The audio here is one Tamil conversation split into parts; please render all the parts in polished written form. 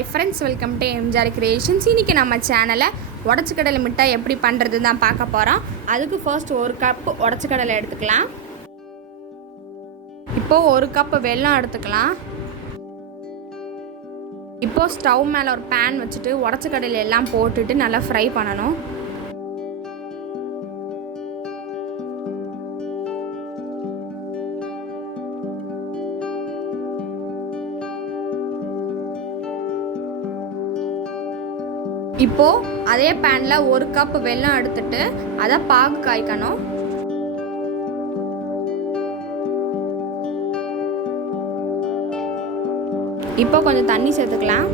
Hi friends, welcome to MJR CREATIONS. இன்னைக்கு நம்ம சேனல்ல உடைச்சக்கடலை மிட்டாய் எப்படி பண்றதுன்னு தான் பார்க்க போறோம். அதுக்கு ஃபர்ஸ்ட் 1 கப் உடைச்சக்கடலை எடுத்துக்கலாம். இப்போ 1 கப் வெல்லம் எடுத்துக்கலாம். இப்போ ஸ்டவ் மேல ஒரு pan வச்சிட்டு உடைச்சக்கடலை எல்லாம் போட்டுட்டு நல்லா ஃப்ரை பண்ணனும். இப்போ அதே panல 1 கப் வெல்லம் எடுத்துட்டு அத பாகு காய்க்கணும். இப்போ கொஞ்சம் தண்ணி சேர்த்துக்கலாம்.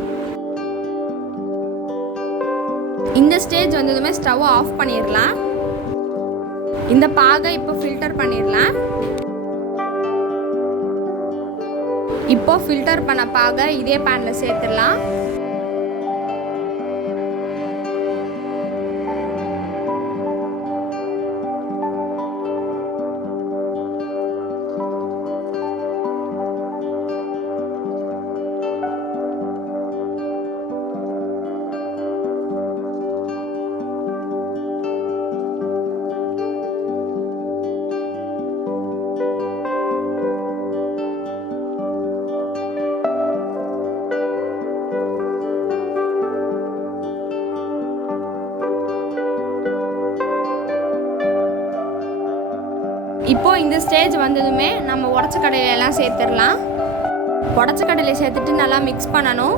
இந்த ஸ்டேஜ் வந்ததுமே ஸ்டவ் ஆஃப் பண்ணிரலாம். இந்த பாகை இப்போ ஃபில்டர் பண்ணிரலாம். இப்போ ஃபில்டர் பண்ண பாகை இதே panல சேர்த்துடலாம். இப்போ இந்த ஸ்டேஜ் வந்ததுமே நம்ம உடைச்ச கடலை எல்லாம் சேர்த்துடலாம். உடைச்ச கடலை சேர்த்துட்டு நல்லா மிக்ஸ் பண்ணணும்.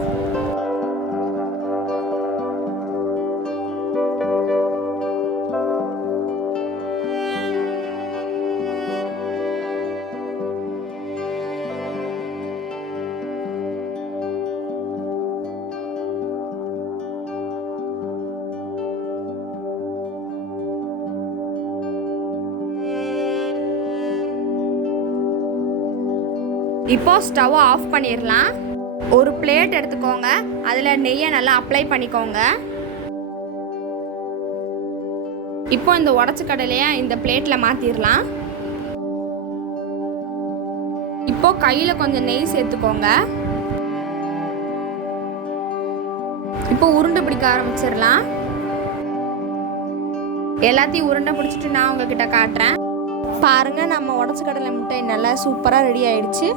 இப்போ ஸ்டவ் ஆஃப் பண்ணிரலாம். ஒரு பிளேட் எடுத்துக்கோங்க. அதுல நெய்யை நல்லா அப்ளை பண்ணிக்கோங்க. இப்போ இந்த உடைச்ச கடலையை இந்த பிளேட்ல மாத்திரலாம். இப்போ கையில கொஞ்சம் நெய் சேர்த்துக்கோங்க. இப்போ உருண்டை பிடிக்க ஆரம்பிச்சிடலாம். எல்லாத்தையும் உருண்டை பிடிச்சிட்டு நான் உங்ககிட்ட காட்டுறேன். பாருங்க, நம்ம உடைச்ச கடலை மிட்டாய் நல்லா சூப்பரா ரெடி ஆயிடுச்சு.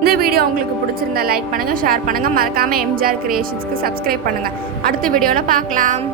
இந்த வீடியோ உங்களுக்கு பிடிச்சிருந்தா லைக் பண்ணுங்க, ஷேர் பண்ணுங்க, மறக்காம MJR கிரியேஷன்ஸ்க்கு சப்ஸ்கிரைப் பண்ணுங்க. அடுத்த வீடியோல பார்க்கலாம்.